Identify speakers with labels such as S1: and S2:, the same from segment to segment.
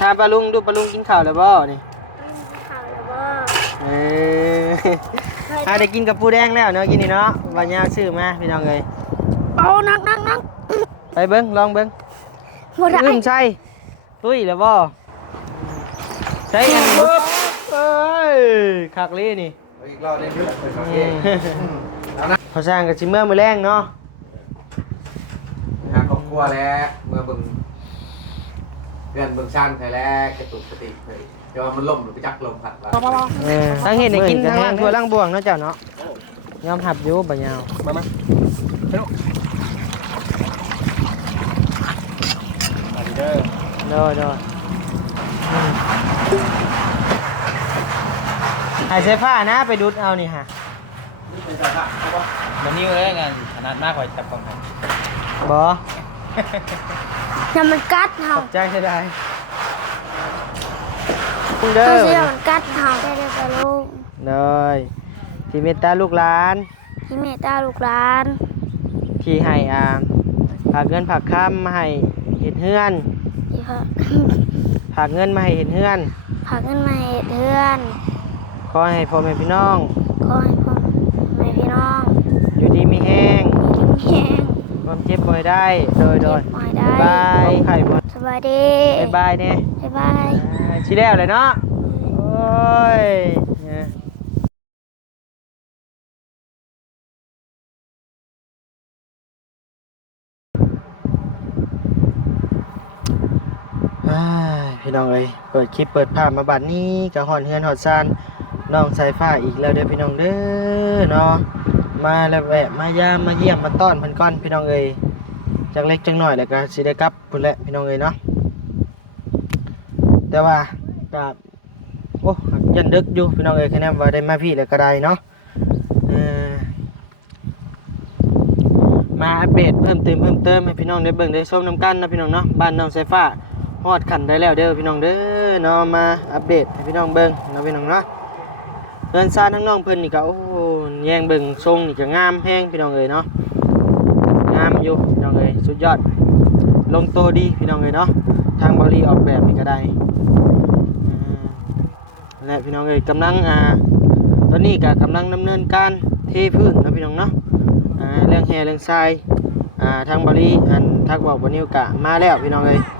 S1: ามปลาลุงดูปลาลุงกินข้าวแล้วบ่นี่
S2: ข้าวแล้วบ่
S1: ได้กินกับปูแดงแล้วเนาะกินนี่เนาะวันยาซื้อมาพี่น้องเอ้ย
S2: เอานัก
S1: ไปเบิ้งลองเบิ้งใช่ตุ้ยแล้วบ่ใช่อันนี้เอ้ยคักลี่นี่
S3: อีกรอบนึง
S1: เขาสร้างกับชิมเมอร์มือแรงเนาะ
S3: หาครอบครัวแล้วเมื่อบึงเพื่อนบึงชันไทยแล้วกระตุกกระติกเลยเดี๋ยวมันล่มหรือไปจักลมผัดละ
S1: ทั้งเห็ดกินทั้งล่างทั่วล่างบ่วงเนาะเจ้าเนาะยอมหับอยู่บ่ยาวมาเด้อไอ้เสื้อผ้านะไปดูดเอานี่ฮะ
S4: มันนิ้วเลยงานขนาดมากกว่าจับกองทัพ
S1: บ่
S2: อย่ามันกัดเฮา
S1: ใจใช่ได้
S2: เด้อเสียมันกัดเฮาได้เด้อปลาลุง
S1: เลยที่เมตตาลูกหลาน
S2: ที่เมตตาลูกหลาน
S1: ที่ให้ฝากเงินฝากคำมาให้เห็ดเฮือนฝากเงินมาให้เห็ดเฮือน
S2: ฝากเงินมาให้เห็ดเฮือน
S1: ขอให้พ่อแม่พี่น้อง
S2: ขอให้พ่อแม่พี่น้อง
S1: อยู่ดีมีแห้งความเจ็บป่วยได้โดยบายไข่บด
S2: สบายดี
S1: บายเนี่ย
S2: บาย
S1: ชี้แล้วเลยเนาะโอ้ยพี่น้องเอ้ยเปิดคลิปเปิดภาพมาบัดนี้กับหอนเฮือนหอดซานน้องสายฟ้าอีกแล้วเด้อพี่น้องเด้อเนาะมาแล้วแวะมายามมาเยี่ยมมาต้อนเพิ่นก่อนพี่น้องเอ้ยจักเล็กจักน้อยแล้วก็สิได้กลับพุ่นแหละพี่น้องเอ้ยเนาะแต่ว่าก็โอ้ยันดึกอยู่พี่น้องเอ้ยแค่นั้นว่าได้มาพี่แล้วก็ได้เนาะมาอัปเดตเพิ่มเติมให้พี่น้องได้เบิ่งได้ชมนำกันนะพี่น้องเนาะบ้านน้องสายฟ้าฮอดขันได้แล้วเด้อพี่น้องเด้อเนาะมาอัปเดตให้พี่น้องเบิ่งเนาะพี่น้องเนาะเดินซ่าทั้งน้องเพิ่นนี่ก็โอ้แยงเบิ่งทรงนี่ก็งามแฮงพี่น้องเอ้ยเนาะงามอยู่พี่น้องเอ้ยสุดยอดลงตัวดีพี่น้องเอ้ยเนาะทางบริออกแบบนี่ก็ได้และพี่น้องเอ้ยกำลังตอนนี้ก็กำลังดำเนินการเทพื้นนะพี่น้องเนาะเรื่องแห่เรื่องทรายทางบริทักบอกบ่นิวกะมาแล้วพี่น้องเอ้ย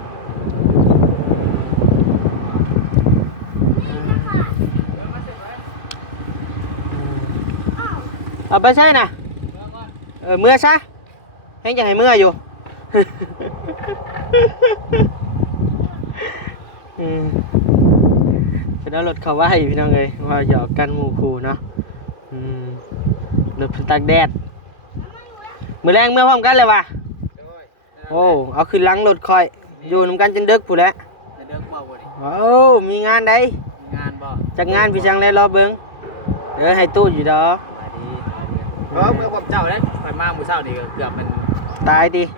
S1: เอาไปใช่น่ะเมื่อซะให้จะให้เมื่ออยู่เป็นเอารถเขาว่าให้พี่น้องเลยว่าหยอกกันหมู่คู่เนาะรถตากแดดมือแรงเมื่อพร้อมกันเลยว่ะโอ้เอาขึ้นหลังรถคอยอยู่นำกันจนดึกผู้แล้วโอ้มีงานใดจากงานพี่จังเลยรอเบิ้งให้ตู้อยู่ดอก
S4: เมื่อผมเจ้าแล้วไปมาหมู่เจ้านี่เกือบมัน
S1: ตายดิ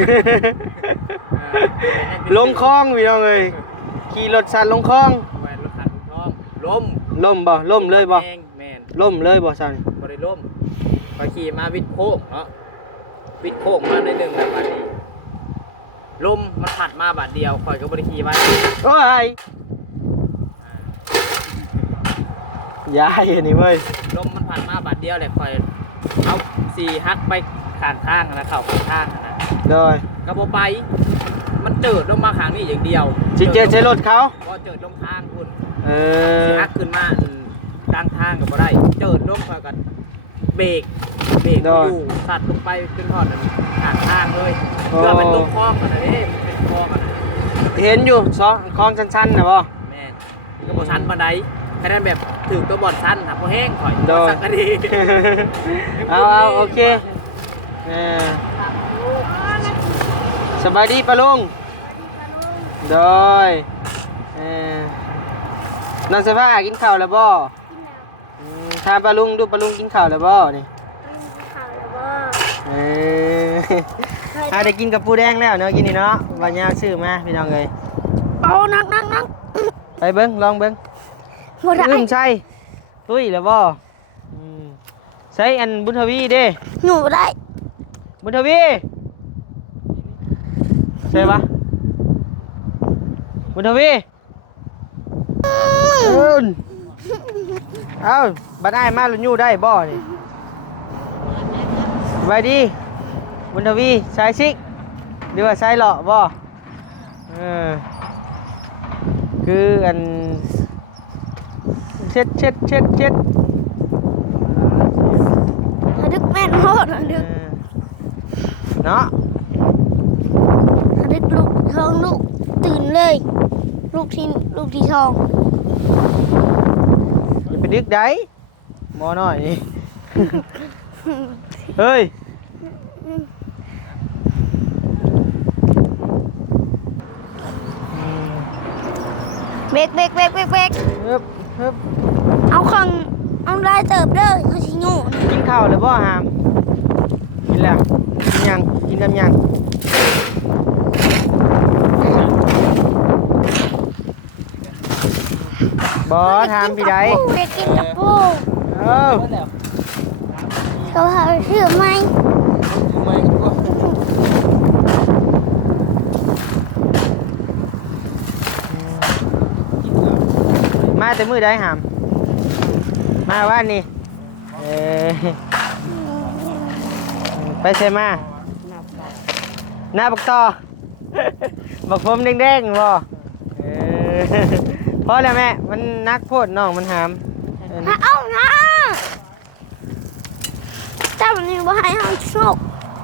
S1: ลงคลองพี่น้องเอ้ยขี่รถสั่นลงคลอง
S4: รถสั่นลงคลอง
S1: ล่มบ่ล่มเลยบ่ล่มเลยบ่สั่น
S4: บ่ได้ล่มพอขี่มาวิดโค้งเนาะวิดโค้งมาได้1แบบนี้ลมมันผัดมาบาดเดียวข่อยก็บ่ได้ขี่มา
S1: โอ้ยยายอันนี้เว้ย
S4: ลมมันผัดมาบาดเดียวแหละข่อยเอา4ฮักไปข้างทางนะเข้าข้างทางนะ
S1: โดย
S4: ก็บ่ไปมันเจิดลงมาข้างนี้อย่างเดียว
S1: สิเจอใช้รถเขา
S4: บ่เจิดลงทางพุ่น4ฮักขึ้นมากลางทางก็บ่ได้เจิดลงข่อยก็เบรกอยู่ตัดลงไปขึ้นทอดข้างทางเลยเพื่อมันลงคลองกันเด้เป็นคลองกัน
S1: เห็นอยู่คลองชันๆน่ะบ่
S4: แม่นก็บ่ชันปานใดแค่นั้นแบบถึงตัวบ่อนชันครับบ่แห้งข่อยสักนาที
S1: เอาโอเคสบายดีปะลุงโดยน้องเสื้อผ้ากินข้าวแล้วบ่ถามปะลุงดูปะลุงกินข้าวแล้วบ่นี่ได้กินกับปูแดงแล้วเนาะกินนี่เนาะวันนี้ซื้อมาพี่น้องเลย
S2: เอานัก
S1: ไปเบิ้งลองเบิ้งใช่ตุ้ยแล้วบ่ใช้อันบุญทวีเด้
S2: หนูได้
S1: บุญทวีใช่ปะบุญทวีเอ้าบัดอ้ายมาลุยู่ได้บ่นี่สบายดีบุญทวีสายซิกหรือว่าสายหล่อบ่คืออันเช็ด
S2: ระดึกแม่นโหดระดึก
S1: เนาะ
S2: ระดึกลูกท้องลูกตื่นเลยลูกที่ท้อง
S1: อย่าไปดึกได้หมอน้อยนี่ เฮ้ย
S2: เบรก
S1: ฮึบ
S2: เอาของเอาได้เติบเด้อเขาชิโง่
S1: กินข้าวเลยบ่หามกินแล้วกินยังกินกันยังบ่ถามพี่ใด
S2: เด็กกินกับปู
S1: เออ
S2: เขาหาชื่อไหม
S1: มาแต่มือได้หามมาว่านี่ไปใช่มาหน้าบักต่อ บักผมแดงๆบ่พอแล้วแม่มันนักโพดน้องมันหาม
S2: เอานะเจ้ามันนี่ว่าให้เขาโชค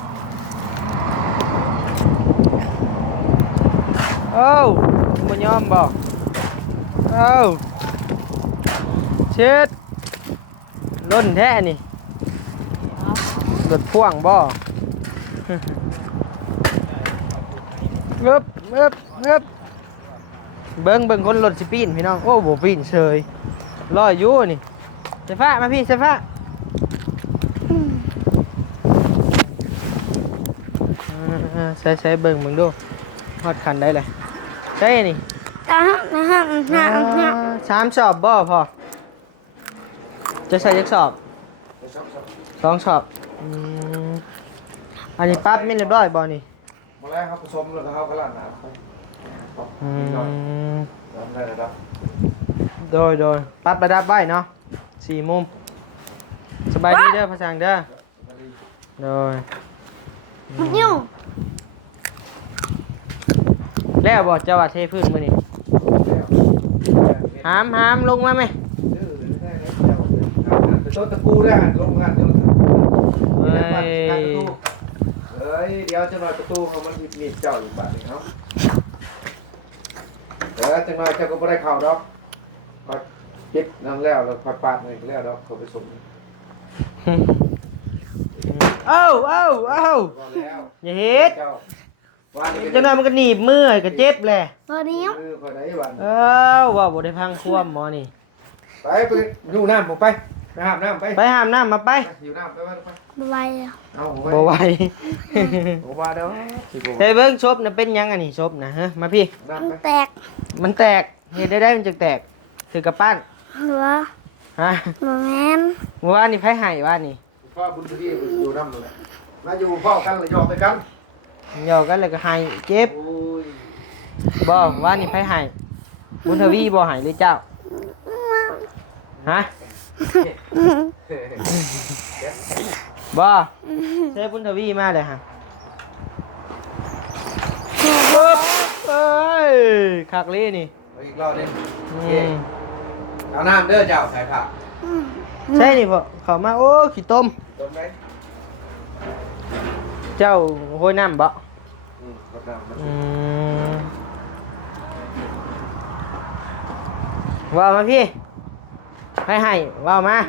S1: โอ้มันยอมบ่โอ้เช็ดล้นแท้นี่รถพ่วงบ่เงึบเบิ่งคนรถสิปีนพี่น้องโอ้บ่ปีนเฉยรออยู่นี่เสฟ้ามาพี่เสฟ้าใส่เบิ่งดูฮอดคันได้เลยใช่นี่สามสอบบ่พอจะใส่ยักสอบ2 สอบอันนี้ปั๊บไม่เรียบร้อยบ่นี่
S3: มาแล้วครับผสมแล้วก็เข้ากระลาดน้ำได้แล้วครับ
S1: โดยปรับระดับไว้เนาะ4 มุมสบายดีเด้อพระสังเด้อโดย
S2: มันยุ่ง
S1: แล้วบ่เจ้าว่าเทพื้นมื้อนี้หามลงมาไหม
S3: ต้นตะปูได้ลงงาน
S1: เฮ้ย
S3: เฮ้ยเดี๋ยวจะหน่อยประตูเขามันมีเจ้าอยู่บ้านนี่ครับเดี๋ยวจะหน่อยเจ้าก็ไม่ได้เข่าดอกก็คิดนั่นแล้วคอยปาดเลยแล้วดอกเขาไปส่ง
S1: เอ้า
S3: ก็แล้ว
S1: อย่าเฮ็ด
S3: เจ้าว่านี่
S1: จังนั้นมันก็หนีบมือก็เจ็บแหละ
S2: ตอนนี้
S3: คอยได้บ้าน
S1: ว่าบ่ได้พังควมหมอนี่
S3: ไปดูน้ำผมไปอาบน้ำไป
S1: ไปหามน้ำมาไป
S3: อยู่น้ำไปไป
S2: บาย
S3: เอา
S1: บ่ไหว
S3: โอ้ว่าเด้อ
S1: เฮ้ยเบิ่งศพน่ะเป็นหยังอันนี้ศพน่ะฮะมาพี่
S3: น้ำ
S2: มัน
S3: ไป
S2: แตก
S1: มันแตกเฮ็ดได้มันจะแตกถือกระปั้น
S2: หัว
S1: ฮะ
S2: หัวแมน
S1: เมื่อวานนี่ไผให้ว่านี่
S3: พ่อบุญที่อยู่น้ำเลยมาอยู่พ่อกันเลยยอมไปกัน
S1: หยอกกันแล้วก็ให้เจ็บ
S3: โอ้ย
S1: บ่ว่านี่ไผให้บุญทวีบ่ให้เลยเจ้าฮะบ่ใช่บุญทวีมาเลยฮะปึ๊บเอ้ยคักเลยนี่
S3: อีกรอบนึง
S1: อืม
S3: เอาน้ำเด้อเจ้าใส่ผัก
S1: ใช่นี่พ่อเข้ามาโอ้ขี้ต้ม
S3: ต้มไหม
S1: เจ้าโหยน้ำบ่
S3: กดน้ำ
S1: อืมว่ามาพี่ให้ว่ามา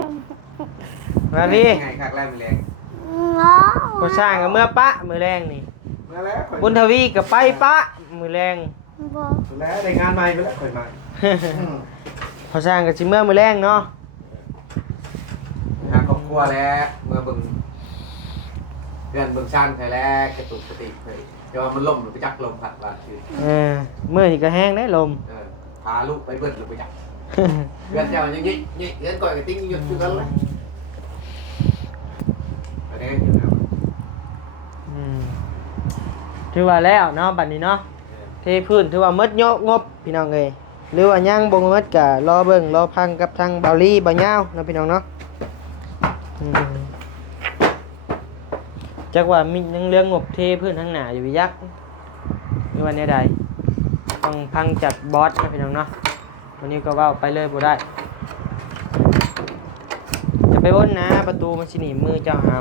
S1: พี่
S3: ไงคักแรงแรง
S2: ง้อ
S1: ก็สร้างกับเมื่อปะมือแรงนี่
S3: มาแล้ว
S1: บุญทวีกับไปปะมือแรง
S2: บอก
S3: แล้วได้งานใหม่ไปแล้วค่อยมา
S1: พอสร้างกับจิเมื่อมือแรงเนาะ
S3: หาครอบครัวแล้วเมื่อบึงเพื่อนบึงชันไทยแล้วกระตุกกระติกเลยเดี๋ยวมันล่มหรือไปจักลมผัดว่าคือ
S1: มื่อนี่ก็แห้งได้ลม
S3: พาลูกไปเบิ้ลหรือไปจักเพื่อนเจ้าอย่างนี้นี่เพื่อนก่อยกระติ้งยุดอยู่กันเลยอันนี้อยู่แล้ว
S1: ถือว่าแล้วเนาะบัดนี้เนาะเทพื้นถือว่าหมดงบพี่น้องเอ้ยหรือว่าย่างบ่หมดก็รอเบิ่งรอพังกับทางเบาลี่บ่ยาวนะพี่น้องเนาะจักว่ามียังเรื่องงบเทพื้นทางหน้าอยู่ยักษ์หรือว่าแนวใดต้องพังจากบอสนะพี่น้องเนาะวันนี้ก็เว้าไปเลยบ่ได้จะไปบนนะประตูมันสิหนีมือเจ้าหาม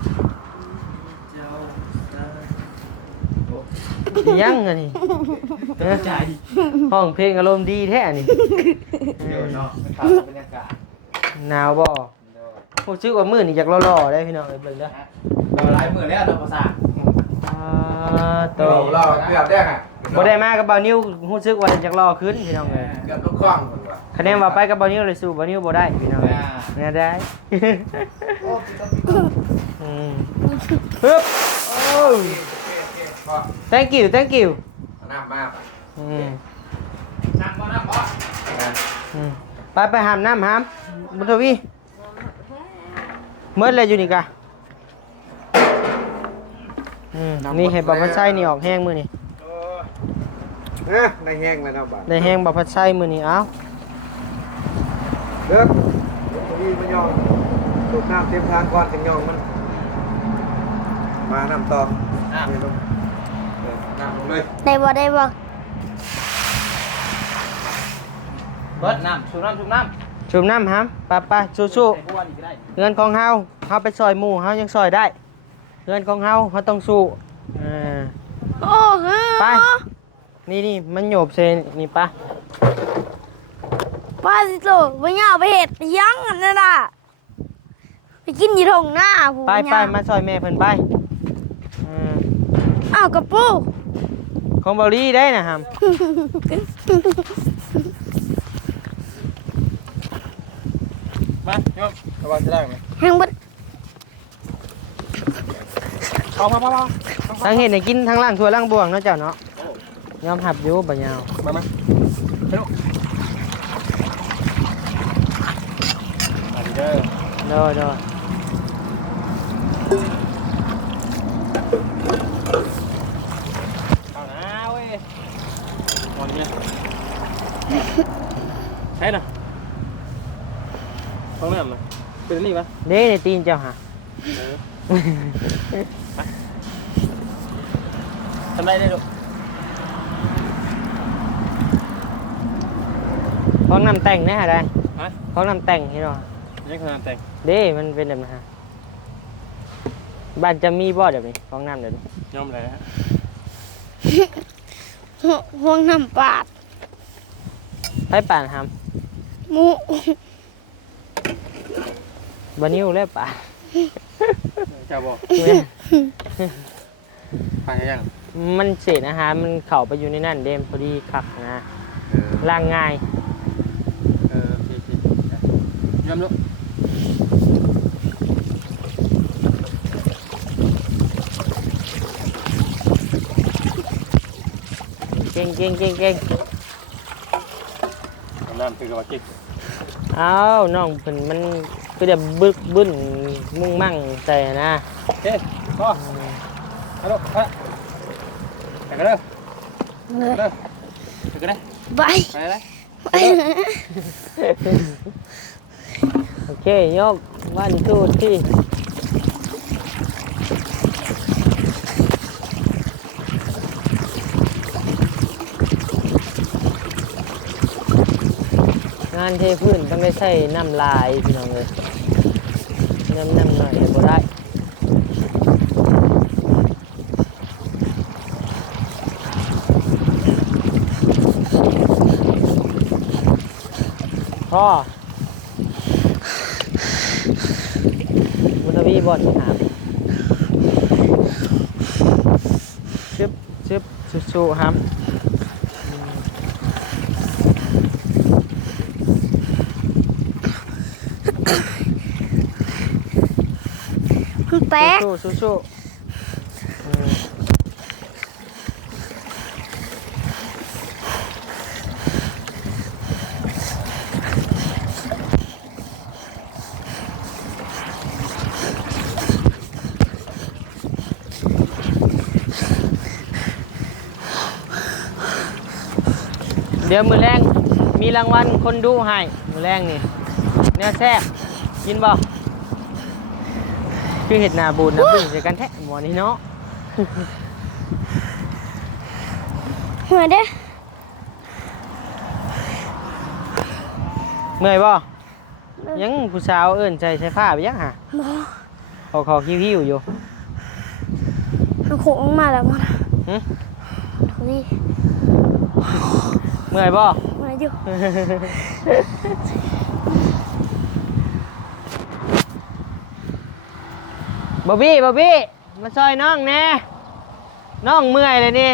S1: ยังไงนี่ใจห้องเพลงอารมณ์ดีแท้นี่
S3: เดี๋ยวเนาะมันขาดบรรยากาศ
S1: หนาวบ่ผู้ชื่อว่ามื้อนี่อยากหล่อๆได้พี่น้องเอ้ยเบิ่งเด้อ
S3: เราหลายมื้อแล้วเราภาษา
S1: โต
S3: เราเกือบได้ฮะ
S1: บ่ได้มากับบ่าวนิ้วรู้สึกว่าอยากหล่อขึ้นพี่น้องเอ้ย
S3: เกือบลูกคล้องหมดว่ะ
S1: คะแนนว่าไปกับบ่าวนิ้วเลยสู้บ่าวนิ้วบ่ได้พี่น้องเอ้ยเนี่ยได้
S3: โอ้กินต้อง
S1: ปึ๊บโอ้
S3: พอ
S1: thank you
S3: น้ำมาก
S4: น้ำบ่น้ำบ่
S1: ไปหามน้ำหามบุญทวีเมื่อไรอยู่นี่กะนี่ให้บัพพัดไส้นี่ออกแห้งมือนี่
S3: ได้แห้งแล้วนะบ่า
S1: ได้แห้งบัพพัดไส้มือนี่เอ้า
S3: เด้อมีมันยองลูกน้ำเต็มทางก่อนถึงยองมันมาน้ำต่อน้ำลงน้ำลงเลย
S2: ได้บ่ได้บ่
S4: เบิดน้ำสูบน้ำ
S1: ชุบน้ำหามไปสู้
S4: ใส่พวกนี้ก็ได้
S1: ๆเงินของเฮาไปซอยหมู่เฮายังซอยได้เงินของเฮาต้องสู้อ่า
S2: โอ้ฮะ
S1: ไปนี่มันโยบเซนี่ปะ
S2: ป้าสิโตบ่ยาวไปเฮ็ดยังอันนั้นน่ะไปกินอยู่ทงหน้าผู้
S1: ไป
S2: ยาว
S1: มาซอยแม่เพิ่นไป
S2: อ้าวกระปู
S1: ของเบาลี่ได้นะฮะ
S4: มาโยมระวังจะได้ไหม
S2: แห้งบ่
S4: เอามา
S1: ทั้งเห็ดให้กินทั้งล่างถ้วยล่างบวงเนาะเจ้าเนาะยอมหับอยู่บ่ยาว
S4: มาไปลูกอันนี้เด้อ
S1: เด้อ
S4: เอาหน้าเว้ยวันนี้ใช่น่ะต้องเริ่มเลยเป็นนี่ปะ
S1: เด้ในตีนเจ้าหา
S4: ทำได้ได้ลูก
S1: ของน้ำแต่งนะฮะได้
S4: ฮะ
S1: ของน้ำแต่งเห็นบ่
S4: ยังขนาดแต่ง
S1: เด้มันเป็นแบบนั้นฮะบ้านจะมีบ่แบบนี้ของน้ำเดี๋ยวนี้
S4: ยอมเลยนะ
S2: ห่วงน้ำปาด
S1: ไปป่านหาม
S2: หมู
S1: บ่นิ้วแล้วป่า
S4: เจ้าบอกไปยัง
S1: มันเศษอาหารมันเข้าไปอยู่ในนั่นเด้มพอดีคักนะล้างง่าย
S4: ยอมลูก
S1: เก่ง
S4: น้ำคือกับกิ๊ก
S1: เอาน้องเพิ่นมันก็จะบึ้นมุ่งมั่งใส่นะ
S4: เฮ้ยพ่อฮัลโหลฮะไปกันเลยไปกันเลย
S2: ไป
S4: ไปเลย
S2: ไป
S1: โอเคยกวันทูที่งานเทพื้นต้องได้ใช้น้ำลายพี่น้องเลยน้ำหน่อยบ่ได้พ่อมุทวีบอดถามชึบสู้ๆครับ
S2: มันแตก
S1: สู้เดี๋ยวมือแรงมีรางวัลคนดูให้มื้อแรงนี่เนื้อแซ่บกินบ่คือเห็ดหน้าบูดนะบึ้งใส่กันแท้หมอนี่เนาะ
S2: เหมือนเด้
S1: เมื่อยบ่ยังผู้สาวเอิ้นใส่ผ้าไปยังหะ
S2: หมอ
S1: เขาคิ้วๆอยู่
S2: มันโค้งมาแล้วมัน
S1: หึ
S2: นี่
S1: เมื่อยบ่
S2: มาอยู่
S1: บอบบี้มาซอยน้องแน่น้องเมื่อยเลยนี่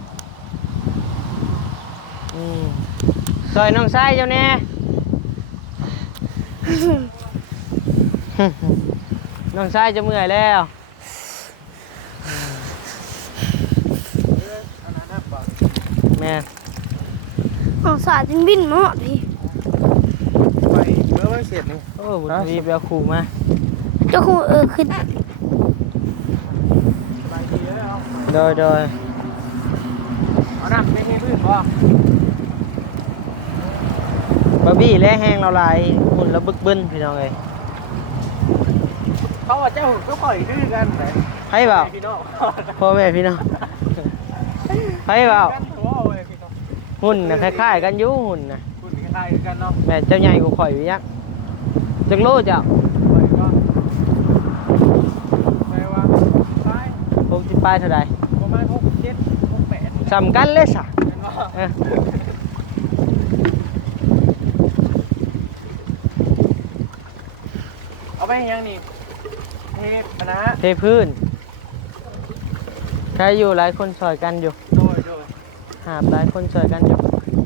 S1: ซอยน้องชายเจ้าแน่ น้องชายจะเมื่อยแล้วแม่
S2: เอาสาดจินบินมาหอดพี่
S4: ไปเมื่อวันเสร็จนี่
S1: โอ้บุญทวีไปเอาขู่มา
S2: เจ้าคงขึ้น
S4: สบายดีแล้ว
S1: โดย
S4: เอาน้ำไม่ให้พื้นบ่
S1: บอบบี้และแห้งเราลายหุ่นแล้วบึกบึนพี่น้องเลย
S4: เขาว่าเจ้าก็ปล่อยดื้อกันไหน
S1: ให้เปล่า
S4: พี่น้อง
S1: พ่อแม่พี่น้องให้เปล่า
S4: กันหัวเอาเลยพี่น้อง
S1: หุ่นนะคล้ายๆกันอยู่หุ่นนะ
S4: คุณคล้ายๆกันเนาะ
S1: แม่เจ้าใหญ่กูข่อยวิยักจักโลเจ้า
S4: ปล่อยก็ไปว่าซ้าย
S1: ผมสิป้ายเท่าใด
S4: ประมาณ6 7 6 8
S1: สำกันเลยสะ
S4: เป็นว่า
S1: เออ
S4: เอาไปยังนี่เทปนะ
S1: เทพื้นใครอยู่หลายคนซอยกันอยู่
S4: โดย
S1: หาบหลายคนซอยกันอยู่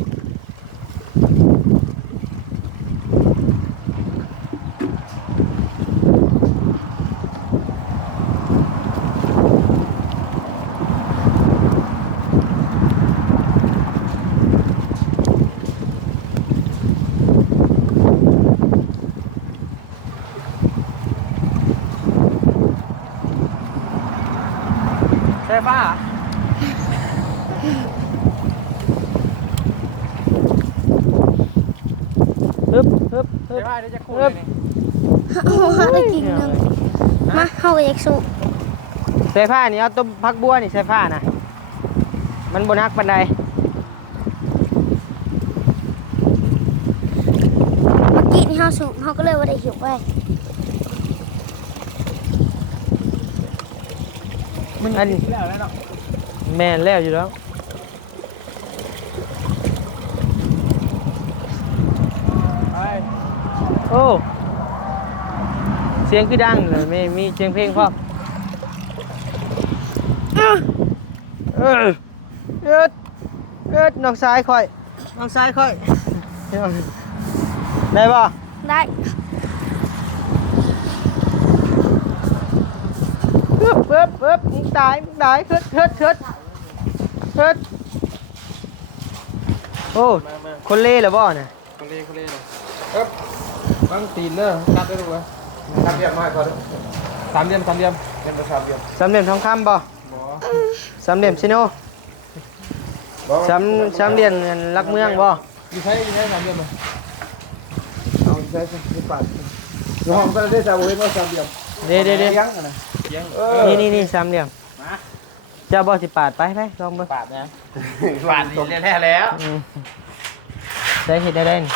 S4: ใช่ป่ะ
S1: ฮึบ
S4: ใช่ป่ะเดี๋ยวจะคุยนี่
S2: เขาได้กินหนึ่งมาเขาก็อยากสู้
S1: ใส่ผ้านี่เอาต้มพักบัวนี่ใส่ผ้านะมันบนฮักปันใด
S2: เมื่อกี้นี่เขาสูบเขาก็เลยว่าได้หิวไป
S1: อัน
S4: แล้วแล้วเนาะ
S1: แม่นแล้วอยู่แล้ว
S4: ไป
S1: โอ้เสียงคือดังเลยไม่มีเสียงเพลงพร้อมเอิดน้องซ้ายค่อยน้องซ้ายค่อยได้ป่ะ
S2: ได้
S1: ปึ๊บมึงตายขึ้นโอ้คนเล่เหรอบ่เนี่ย
S4: คนเล่เลยครับบังตีนเด้อกัดได้ดูวะ
S3: ทำเรียบมากก่อน
S4: สามเหลี่ยม
S3: เรียนมา3 เดือน
S1: สามเหลี่ยมทองคำบ่
S4: บ่
S1: สามเหลี่ยมชิโนสามเหลี่ยมรักเมืองบ่
S4: อยู่ใช้สามเหลี่ยมมั้ย
S3: เอาใช้สิปัดอยู่ห้องก็ได้3 เดือนมา3 เดือน
S1: เด้
S3: เลี้ยงนะ
S4: เสียง
S1: นี่สามเหลี่ยม
S4: มา
S1: เจ้าบ่สิปาดไปลองเบิ่ง
S4: ปาดนะปาดนี่แท้แล้ว
S1: อืมได้เห็ดได้นี่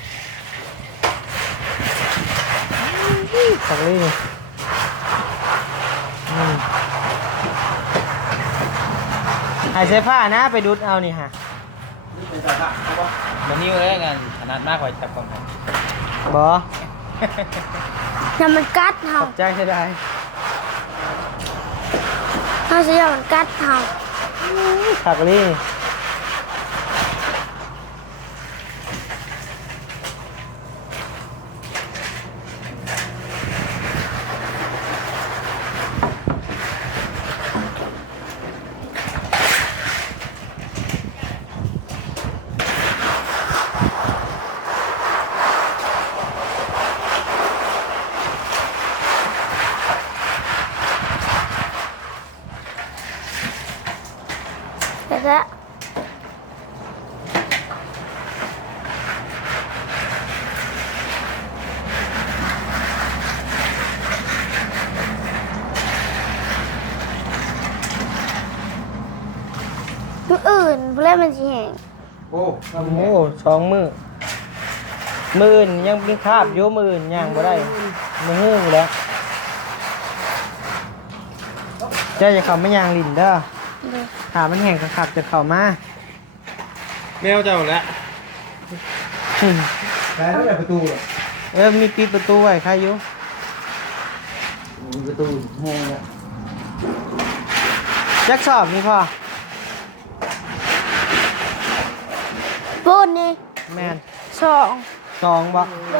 S1: สักลี่นี่หายเสื้อผ้านะไปดูดเอานี่ฮะ
S4: มันนิ้วเลยกันขนาดมากกว่าจับกองไทย
S1: บ่
S2: อย่ามันกัด
S1: ข
S2: เขา
S1: อบใจใช่ได้
S2: เขาเสียมันกัดเขา
S1: สักลี่
S2: มันสิแห้ง
S3: โอ้
S1: โอ้2 มื้อมื้ออื่นยังมีคราบอยู่มื้ออื่นย่างบ่ได้มื้อฮื้อแล้วเจ้าจะเข้ามาย่างลิ้นเด้อ
S2: เลย
S1: ถ้ามันแห้งคักๆจะเข้ามา
S4: แมวเจ้าแล้ว
S3: แต่ไม่ได้ประตูหรอก
S1: มีปิดประตูไว้ใครอยู่
S3: ประตูแห้งแล้ว
S1: จักสอบนี่พ่อ
S2: พูดนี่
S1: แม่น
S2: 2
S1: 2บ่
S2: เลย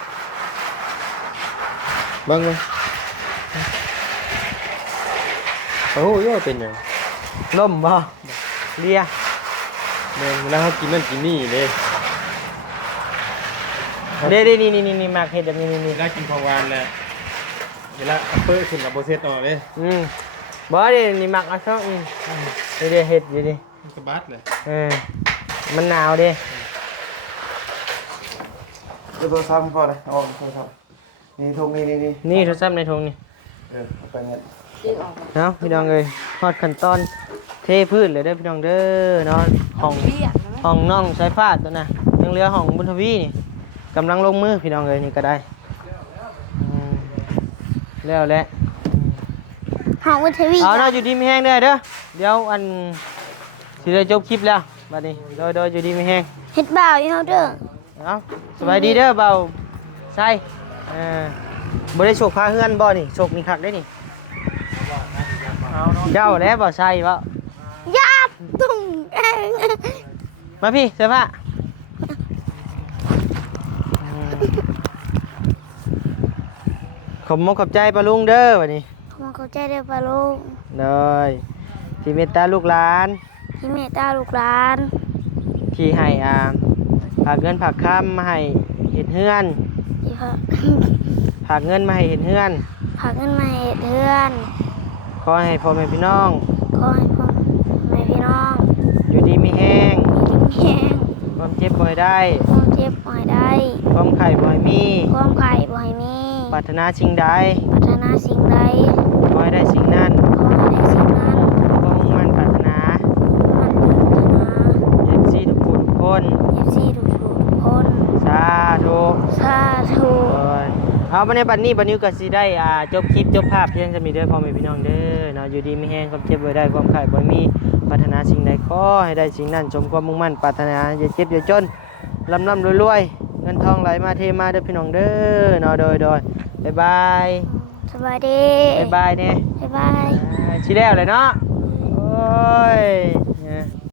S1: เบิ่งเลยโอ้ยเป็นหยังล่มบ่เลีย
S5: แม่นเวลาเขากินนั่นกินนี่เลย
S1: เด้นี่มากเฮ็ดแบบนี้
S5: เวลากินของหวานแหละเวลาเอาเปิ้ลขึ้นกับโบเซตออกเลย
S1: บ่เด้นี่มักเอาช่องเด้เฮ็ดอยู่ดิ
S5: มันกระบัดเลย
S1: มันหนาวเด้
S3: โทรศัพท์พอเลยเอาโทรศัพท์นี่โทรนี่
S1: นี่โทรศัพท์ในถุงนี่
S3: เอาไปเงิน
S1: เนาะพี่น้องเอ้ยฮอดขั้นตอนเทพื้นเลยเด้อพี่น้องเด้อเนาะห้องน้องสายฟ้าตัวน่ะยังเหลือห้องบุญทวีนี่กำลังลงมือพี่น้องเอ้ยนี่ก็ได้แล้วแหละ
S2: ห้องวิทวี
S1: เอาเนาะอยู่ดีมีแห้งเด้อเด้อเดี๋ยวอันสิได้จบคลิปแล้วบัดนี้โดยอยู่ดีมีแห้ง
S2: เฮ็ดบ่าวอยู่เฮาเด้อ
S1: เอาสบายดีเด้อเบาใช่บ่ได้โชคพาเฮือนบ่นี่โชคนี่คักได้นี่เจ้าแล้วบ่ใช่บ่
S2: ยาบตุ้งเอง
S1: มาพี่เสื้อผ้าขอบมกขอบใจปลาลุงเด้อบัดนี้
S2: ขอเข้าใจเด้อปลาลุง
S1: เลยที่เมตตาลูกหลาน
S2: ที่เมตตาลูกหลาน
S1: ที่ให้ฝากเงินฝากคำมาให้เฮ็ดเฮือน
S2: ที่พระ
S1: ฝากเงินมาให้เฮ็ดเฮือน
S2: พาขึ้นมาเฮ็ดเฮือน
S1: ขอให้พ่อแม่พี่น้อง
S2: ขอให้พ่อแม่พี่น้อง
S1: อยู่ดีมีแห้ง
S2: มีดีมีแรง
S1: ความเจ็บบ่ให้ได้
S2: ความเจ็บบ่ให้ได้
S1: ความไข้บ่ให้มี
S2: ความไข่บ่ให้มี
S1: ปรารถนาสิ่งใด
S2: ปรารถนาสิ่งใด
S1: ขอให้ได้สิ่งนั้น
S2: ขอให้ได้สิ่งนั้น
S1: ขอมุ่งมั่นปรารถนา
S2: มันปรารถนา
S1: เอฟซีทุกผู้ทุกคน
S2: FC ทุกๆคน
S1: สาธุ
S2: สาธุ
S1: โอ้ยเอาบัดนี้บัดนี้ก็สิได้จบคลิปจบภาพเพียงจะมีเด้อพ่อแม่พี่น้องเด้อเนาะอยู่ดีมีแห้งความเจ็บบ่ได้ความไข้บ่มีปรารถนาสิ่งใดขอให้ได้สิ่งนั้นสมความมุ่งมั่นปรารถนาอย่าเจ็บอย่าจนร่ำรวยๆเงินทองไหลมาเทมาเด้อพี่น้องเด้อเนาะโดยบ๊ายบาย
S2: สวัสดี
S1: บ๊ายบายเนี่ย
S2: บ๊ายบาย
S1: สิแล้วเลยเนาะโอ้ย